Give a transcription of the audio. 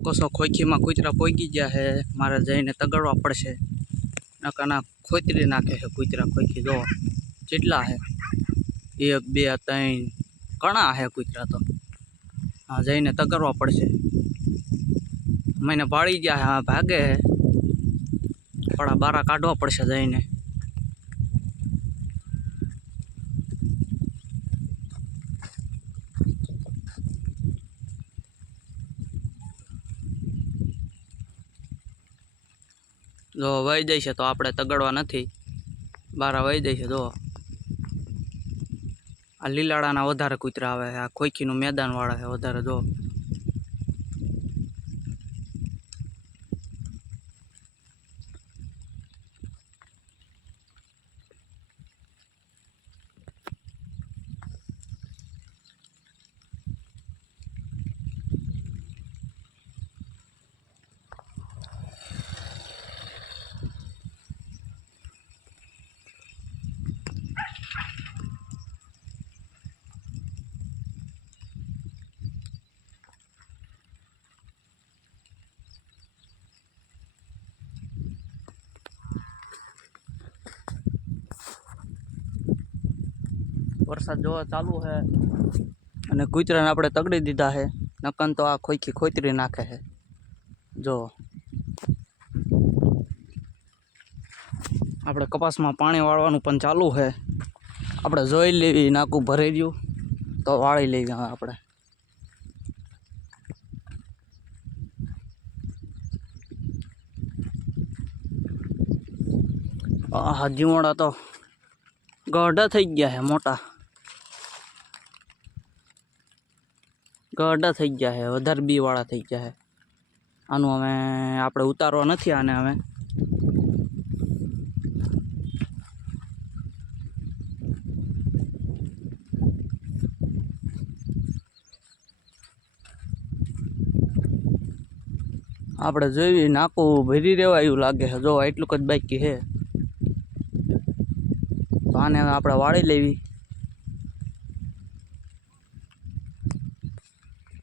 કોસો ખોખીમાં કૂતરા પોગી ગયા છે, મારે જઈને તગડવા પડશે. નકાના ખોતરી નાખે છે કૂતરા. ખોખી જો કેટલા છે, 1 2 3 ઘણા છે કૂતરા તો. હા, જઈને તગડવા પડશે. મને પાડી ગયા છે, હા ભાગે છે, પણ બારા કાઢવા પડશે જઈને. જો વહી જાય છે તો આપણે તગડવા નથી, બારા વહી જાય છે. જો આ લીલાડાના વધારે કૂતરા આવે છે, આ ખોખીનું મેદાન વાળા છે વધારે. જો વરસાદ જોવા ચાલુ છે અને કૂતરાને આપણે તગડી દીધા છે. નકન તો આ ખોખી ખોતરી નાખે છે. જો આપણે કપાસમાં પાણી વાળવાનું પણ ચાલુ છે. આપણે જોઈ લેવી, નાકું ભરાઈ ગયું તો વાળી લેવી. હવે આપણે જીવોડા તો ગઢા થઈ ગયા છે, મોટા ગઢા થઈ ગયા છે, વધારે બી વાળા થઈ ગયા છે. આનું હવે આપણે ઉતારવા નથી. આને હવે આપણે જોઈ નાકું ભરી રહેવા એવું લાગે છે. જો એટલું જ બાકી છે, તો આને હવે આપણે વાળી લેવી.